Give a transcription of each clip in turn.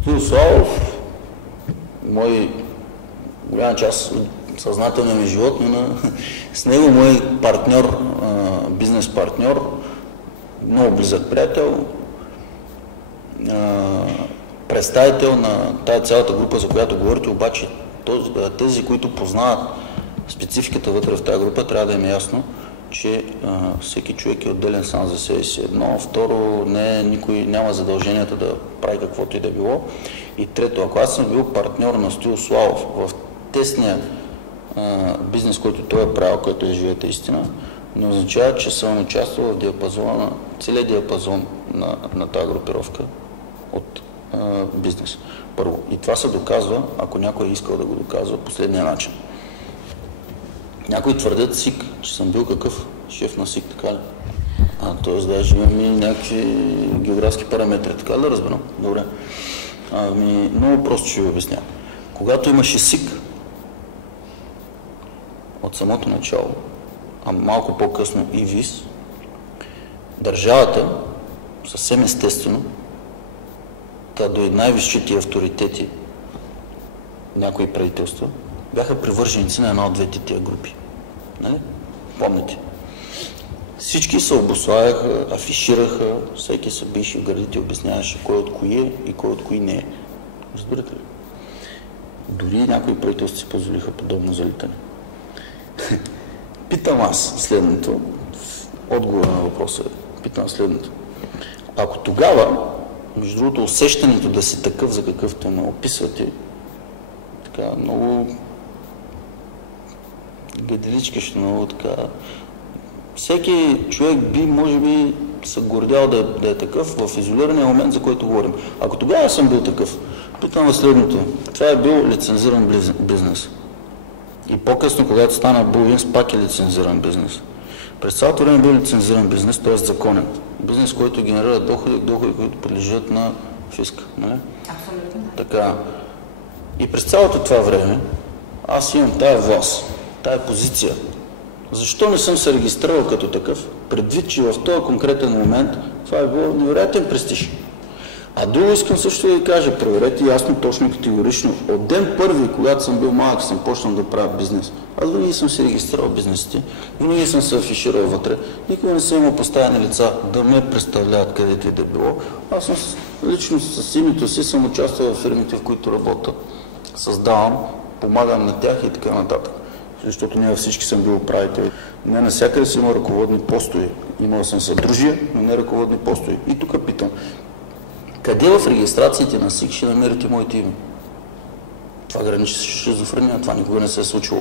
Стоил Славов, мой голяма част от съзнателния ми живот, но с него мой партньор, бизнес партньор, много близък приятел, представител на тази цялата група, за която говорите, обаче тези, които познават спецификата вътре в тази група, трябва да им е ясно, че всеки човек е отделен сам за себе си. Едно, второ, никой няма задълженията да прави каквото и да било. И трето, ако аз съм бил партньор на Стоил Славов в тесния бизнес, който той е правил, който е живата истина, не означава, че съм участвал в диапазона, целият диапазон на тази групировка от бизнес. Първо. И това се доказва, ако някой е искал да го доказва, последния начин. Някои твърдят СИК, че съм бил какъв шеф на СИК, така ли? Тоест даже имам и някакви географски параметри, така ли да разберам? Добре. Много просто ще ви обясня. Когато имаше СИК, от самото начало, а малко по-късно и ВИС, държавата, съвсем естествено, до най-висшите авторитети, някои правителства, бяха привърженици на една от двете тия групи. Нали? Помните? Всички се обославяха, афишираха, всеки се беше в гърдите, обясняваше кой от кои е и кой от кои не е. Разбирате ли? Дори някои правителства си позволиха подобно залитане. Питам аз следното, отговор на въпроса е, питам следното. Ако тогава, между другото, усещането да си такъв, за какъвто ме описвате, така много гаделичкащо, много така. Всеки човек би, може би, се гордял да е такъв в изолирания момент, за който говорим. Ако тогава съм бил такъв, питам следното. Това е бил лицензиран бизнес. И по-късно, когато стана Булвинс, пак е лицензиран бизнес. През цялото време е бил лицензиран бизнес, т.е. законен. Бизнес, който генерира доходи, които подлежат на фиска. Нали? Абсолютно. Така. И през цялото това време аз имам тая власт, тая позиция. Защо не съм се регистрирал като такъв? Предвид, че в този конкретен момент това е било невероятен престиж. А друго искам също да ви кажа, проверете ясно, точно, категорично. От ден първи, когато съм бил малък, съм почнал да правя бизнес. Аз винаги съм се регистрирал бизнесите, винаги съм се афиширал вътре, никога не съм имал поставени лица да ме представляват където и да било. Аз съм лично с името си съм участвал в фирмите, в които работя, създавам, помагам на тях и така нататък. Защото не във всички съм бил управител. Не навсякъде съм имал ръководни постове. Имал съм съдружия, но не ръководни постове. И тук питам, къде в регистрациите на СИК ще намерите моите име? Това граничи с шизофрения, това никога не се е случило.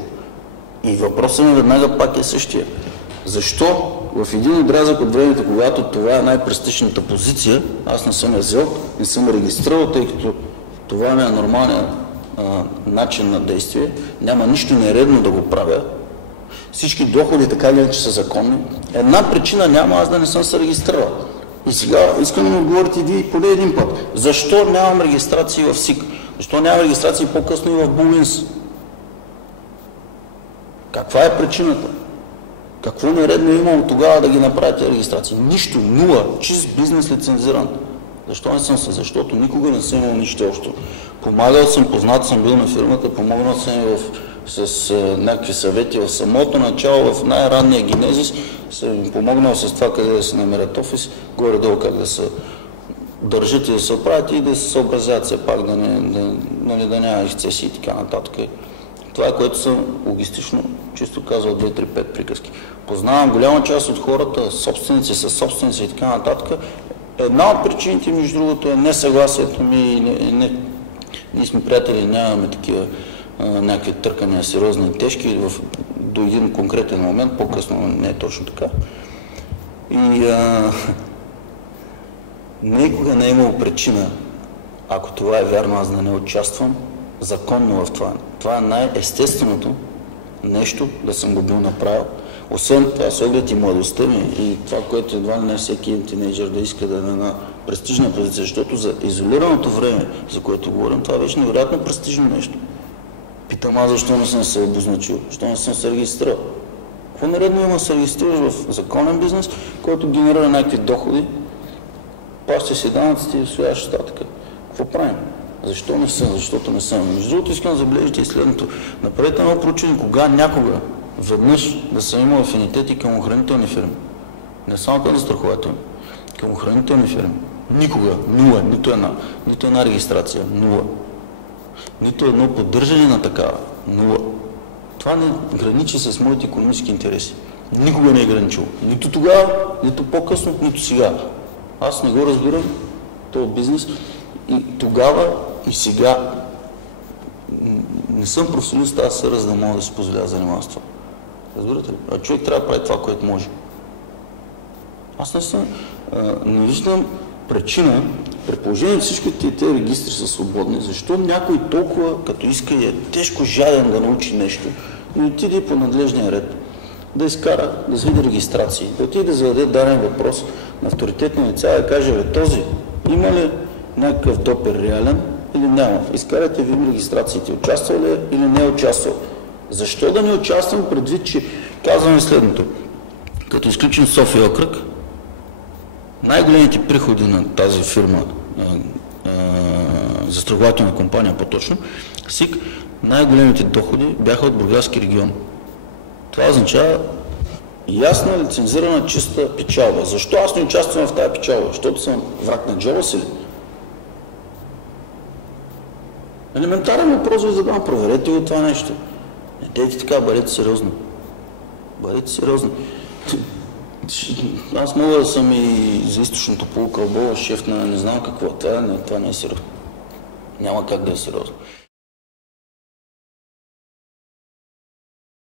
И въпросът ми веднага пак е същия. Защо в един отрязък от времето, когато това е най-престижната позиция, аз не съм я взел, не съм регистрирал, тъй като това е нормалният начин на действие, няма нищо нередно да го правя. Всички доходи така или иначе са законни. Една причина няма аз да не съм се регистрирал. И сега искам да ми отговорите вие поне един път. Защо нямам регистрации в СИК? Защо нямам регистрации по-късно и в Булвинс? Каква е причината? Какво нередно е имало тогава да ги направите регистрации? Нищо, нула, чист бизнес лицензиран. Защо не съм се? Защото никога не съм имал нищо общо. Помагал съм, познат съм бил на фирмата, помогнал съм и с някакви съвети в самото начало, в най-ранния генезис, съм им помогнал с това къде да се намерят офис, горе-долу как да се държат и да се оправят и да се съобразят все пак, да няма ексцесии и така нататък. Това е, което съм логистично, чисто казал 2-3-5 приказки. Познавам голяма част от хората, собственици, със собственици и така нататък. Една от причините, между другото, е несъгласието ми. Ние сме приятели, нямаме такива някакви търкания, сериозни и тежки до един конкретен момент, по-късно не е точно така. И никога не е имало причина, ако това е вярно, аз да не участвам законно в това. Това е най-естественото нещо да съм го бил направил. Освен това, с оглед и младостта ми и това, което едва не всеки един тинейджър да иска да е на престижна позиция, защото за изолираното време, за което говорим, това беше невероятно престижно нещо. Питам аз защо не съм се обозначил, защо не съм се регистрирал. Какво наредно има да се регистрираш в законен бизнес, който генерира някакви доходи, плащаш си данъците и освояваш остатъка. Какво правим? Защо не съм? Защото не съм. Между другото искам да забележите и следното. Направете едно проучване, кога някога веднъж да съм имал афинитети към охранителни фирми. Не само към застрахователни, към охранителни фирми. Никога, нула, нито една регистрация, нула. Нито едно поддържане на такава, нула. Това не граничи с моите икономически интереси. Никога не е граничило. Нито тогава, нито по-късно, нито сега. Аз не го разбирам, този бизнес. И тогава, и сега не съм професионалист в тази сфера, за да мога да си позволя да занимавам с това. Разбирате ли? А човек трябва да прави това, което може. Аз не виждам причина, при положение всички тези регистри са свободни, защо някой толкова, като иска и е тежко жаден да научи нещо, не отиде по надлежния ред, да изкара, да види регистрации, да отиде да зададе даден въпрос на авторитетно лица, да каже, този има ли някакъв допер реален или няма. Изкарайте ви регистрациите, участвал ли или не е участвал. Защо да не участвам предвид, че казваме следното. Като изключим София окръг, най-големите приходи на тази фирма, застрахователна компания по-точно, СИК, най-големите доходи бяха от Бургаски регион. Това означава ясна, лицензирана, чиста печалба. Защо аз не участвам в тази печалба? Защото съм враг на джоба си ли? Елементарен въпрос ви задам. Проверете го това нещо. Не дейте така, бъдете сериозни. Бъдете сериозни. Аз мога да съм и за източното полукълбо, шеф на не знам какво. Това не е сериозно. Няма как да е сериозно.